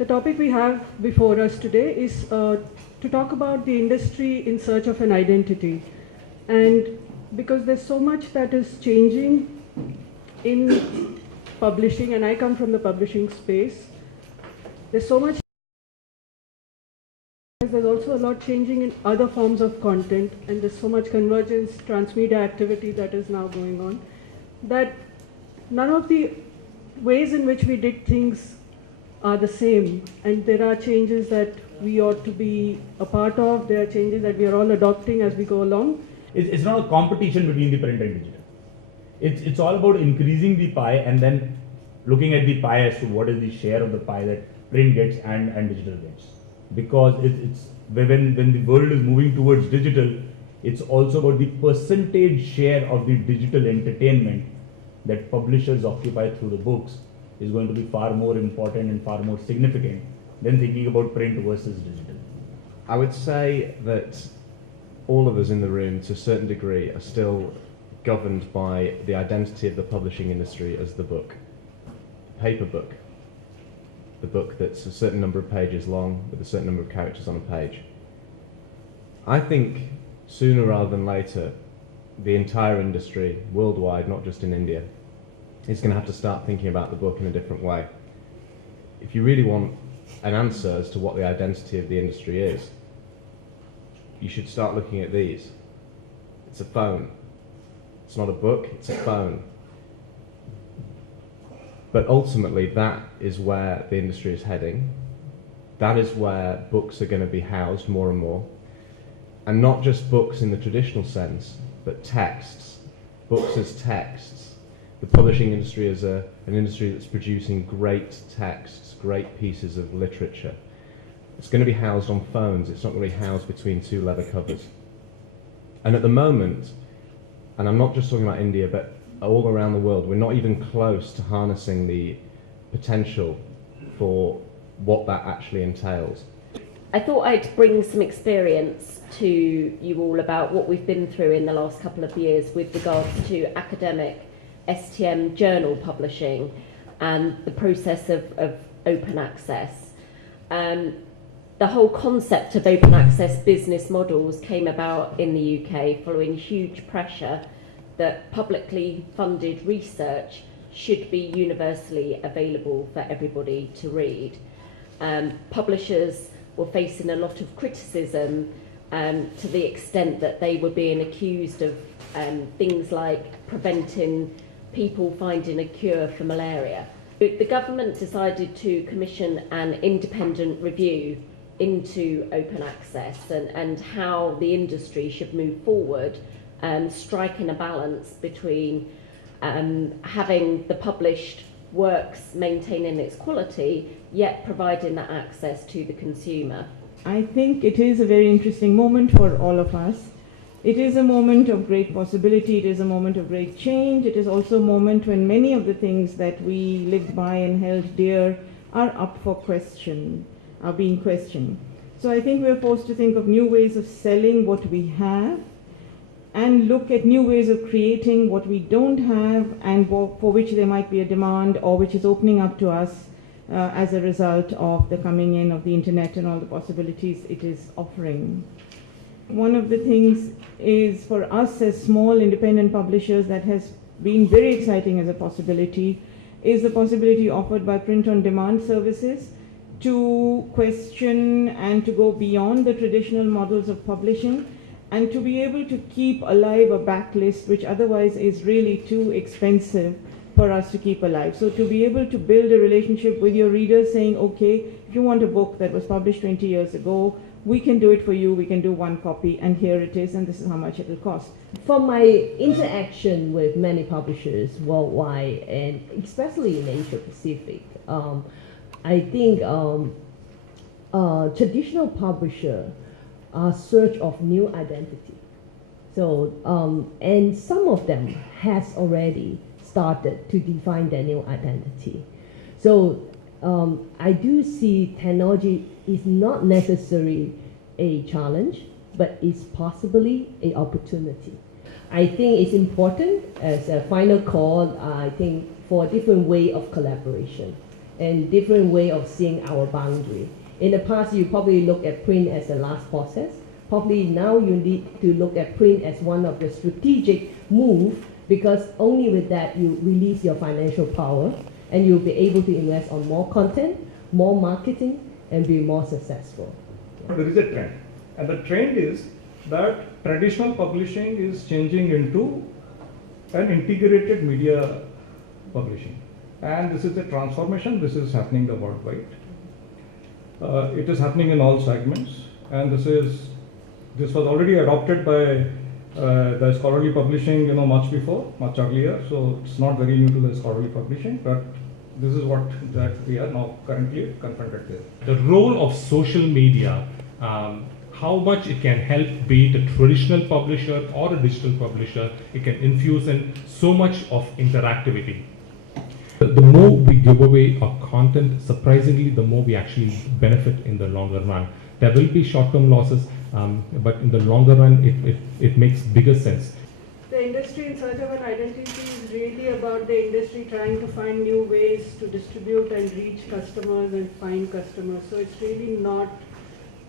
The topic we have before us today is to talk about the industry in search of an identity. And because there's so much that is changing in publishing, and I come from the publishing space, there's so much. There's also a lot changing in other forms of content, and there's so much convergence, transmedia activity that is now going on, that none of the ways in which we did things are the same, and there are changes that we ought to be a part of. There are changes that we are all adopting as we go along. It's not a competition between the print and digital. It's all about increasing the pie and then looking at the pie as to what is the share of the pie that print gets and digital gets. Because it's when the world is moving towards digital, it's also about the percentage share of the digital entertainment that publishers occupy through the books is going to be far more important and far more significant than thinking about print versus digital. I would say that all of us in the room, to a certain degree, are still governed by the identity of the publishing industry as the book. Paper book. The book that's a certain number of pages long with a certain number of characters on a page. I think sooner rather than later, the entire industry worldwide, not just in India, is going to have to start thinking about the book in a different way. If you really want an answer as to what the identity of the industry is, you should start looking at these. It's a phone. It's not a book, it's a phone. But ultimately, that is where the industry is heading. That is where books are going to be housed more and more. And not just books in the traditional sense, but texts. Books as texts. The publishing industry is an industry that's producing great texts, great pieces of literature. It's going to be housed on phones. It's not going to be housed between two leather covers. And at the moment, and I'm not just talking about India, but all around the world, we're not even close to harnessing the potential for what that actually entails. I thought I'd bring some experience to you all about what we've been through in the last couple of years with regards to academic STM journal publishing and the process of open access. The whole concept of open access business models came about in the UK following huge pressure that publicly funded research should be universally available for everybody to read. Publishers were facing a lot of criticism to the extent that they were being accused of things like preventing people finding a cure for malaria. The government decided to commission an independent review into open access and how the industry should move forward, striking a balance between having the published works maintaining its quality, yet providing that access to the consumer. I think it is a very interesting moment for all of us. It is a moment of great possibility, it is a moment of great change, it is also a moment when many of the things that we lived by and held dear are up for question, are being questioned. So I think we're forced to think of new ways of selling what we have and look at new ways of creating what we don't have and for which there might be a demand or which is opening up to us as a result of the coming in of the internet and all the possibilities it is offering. One of the things is for us as small independent publishers that has been very exciting as a possibility is the possibility offered by print-on-demand services to question and to go beyond the traditional models of publishing and to be able to keep alive a backlist which otherwise is really too expensive for us to keep alive. So to be able to build a relationship with your readers saying, okay, if you want a book that was published 20 years ago, we can do it for you, we can do one copy, and here it is, and this is how much it will cost. From my interaction with many publishers worldwide, and especially in Asia Pacific, I think traditional publishers are search of new identity. So, and some of them has already started to define their new identity. So I do see technology is not necessarily a challenge, but it's possibly an opportunity. I think it's important as a final call, I think, for a different way of collaboration. and different way of seeing our boundary. In the past, you probably look at print as the last process. Probably now you need to look at print as one of the strategic move, because only with that you release your financial power and you'll be able to invest on more content, more marketing, and be more successful. There is a trend, and the trend is that traditional publishing is changing into an integrated media publishing, and this is a transformation. This is happening worldwide. It is happening in all segments, and this was already adopted by the scholarly publishing, much before, much earlier. So it's not very new to the scholarly publishing, but this is what that we are now currently confronted with. The role of social media, how much it can help, be it a traditional publisher or a digital publisher, it can infuse in so much of interactivity. The more we give away our content, surprisingly, the more we actually benefit in the longer run. There will be short-term losses, but in the longer run, it makes bigger sense. The industry in search of an identity is really about the industry trying to find new ways to distribute and reach customers and find customers. So it's really not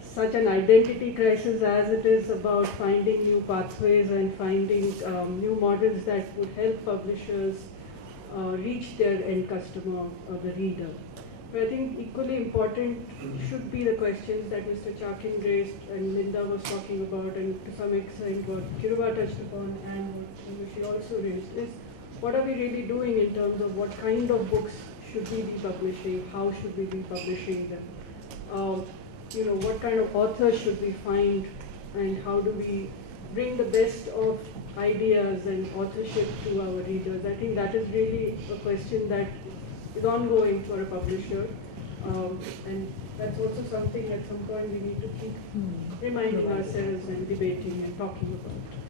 such an identity crisis as it is about finding new pathways and finding new models that would help publishers reach their end customer or the reader. But I think equally important should be the questions that Mr. Chakin raised and Linda was talking about, and to some extent what Kiruba touched upon and what she also raised, is what are we really doing in terms of what kind of books should we be publishing, how should we be publishing them, what kind of authors should we find, and how do we bring the best of ideas and authorship to our readers. I think that is really a question that is ongoing for a publisher, and that's also something at some point we need to keep reminding ourselves and debating and talking about.